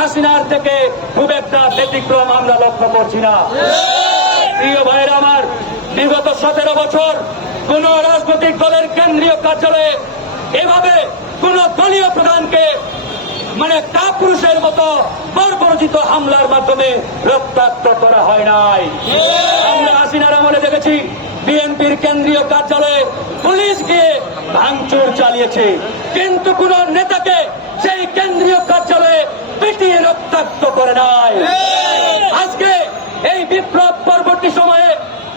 হাসিনার থেকে খুব একটা ব্যতিক্রম আমরা লক্ষ্য করছি না। প্রিয় ভাইয়ের আমার, বিগত সতেরো বছর কোন রাজনৈতিক দলের কেন্দ্রীয় কার্যালয়ে এভাবে কোন দলীয় প্রধানকে মানে কাপুরুষের মতো বর্বরচিত হামলার মাধ্যমে রক্তাক্ত করা হয় নাই। আমরা হাসিনার আমলে দেখেছি বিএনপির কেন্দ্রীয় কার্যালয়ে পুলিশ গিয়ে ভাঙচুর চালিয়েছে। কিন্তু কোন নেতাকে সেই কেন্দ্রীয় কার্যালয়ে পিটিয়ে রক্তাক্ত করে নাই। আজকে এই বিপ্লব পরবর্তী সময়ে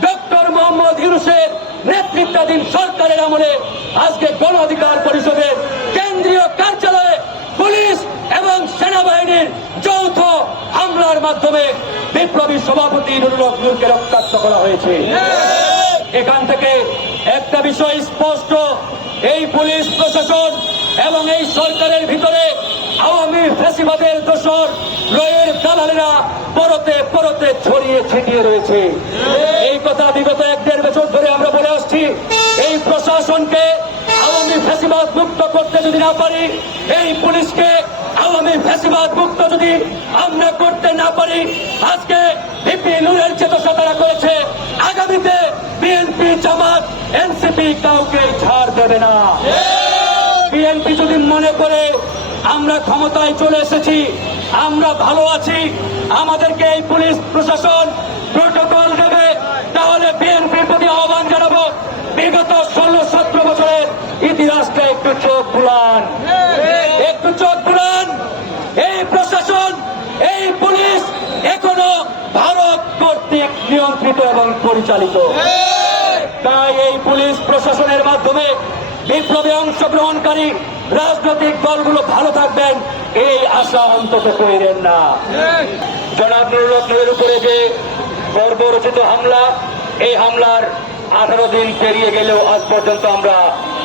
ডক্টর মোহাম্মদ ইউনুসের নেতৃত্বাধীন সরকারের আমলে আজকে গণ অধিকার পরিষদের কেন্দ্রীয় কার্যালয়ে পুলিশ এবং সেনাবাহিনীর যৌথ হামলার মাধ্যমে বিপ্লবী সভাপতি নুরুল নূরকে রক্তাক্ত করা হয়েছে। এখান থেকে একটা বিষয় স্পষ্ট, এই পুলিশ প্রশাসন এবং এই সরকারের ভিতরে আওয়ামী ফেসিবাদের দোষর, রয়ের দালালেরা পরতে পরতে ছড়িয়ে ছিটিয়ে রয়েছে। এই কথা বিগত এক দেড় বছর ধরে আমরা বলে আসছি, এই প্রশাসনকে আওয়ামী ফেসিবাদ মুক্ত করতে যদি না পারি, এই পুলিশকে আওয়ামী ফেসিবাদ মুক্ত যদি আমরা করতে না পারি, আজকে ভিপি নুরের চেতসা তারা করেছে আগামীতে বিএনপি জামাত এনসিপি কাউকে ছাড় দেবে না। বিএনপি যদি মনে করে আমরা ক্ষমতায় চলে এসেছি, আমরা ভালো আছি, আমাদেরকে এই পুলিশ প্রশাসন প্রোটোকল দেবে, তাহলে বিএনপির প্রতি আহ্বান জানাব। বিগত ষোলো সতেরো বছরের ইতিহাসটা একটু চোখ বুলান। একটু চোখ বুলান। এই প্রশাসন, এই পুলিশ এখনও ভারত কর্তৃক নিয়ন্ত্রিত এবং পরিচালিত। তাই এই পুলিশ প্রশাসনের মাধ্যমে বিপ্লবে অংশগ্রহণকারী রাজনৈতিক দলগুলো ভালো থাকবেন, এই আশা অন্তত করিলেন না। জনাব উপরে যে বর্বরচিত হামলা, এই হামলার আঠারো দিন পেরিয়ে গেলেও আজ পর্যন্ত আমরা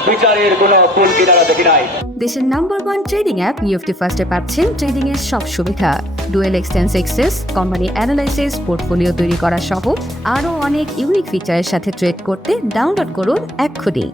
বিচারের কোনো ফুল কিনারা দেখি নাই। দেশের নাম্বার ওয়ান ট্রেডিং অ্যাপ নিউফটি ফার্স্টে পাচ্ছেন ট্রেডিং এর সব সুবিধা। ডুয়েল এক্সটেন্স এক্সেস কোম্পানি অ্যানালাইসিস পোর্টফোলিও তৈরি করা সহ আরও অনেক ইউনিক ফিচারের সাথে ট্রেড করতে ডাউনলোড করুন এক্ষুনি।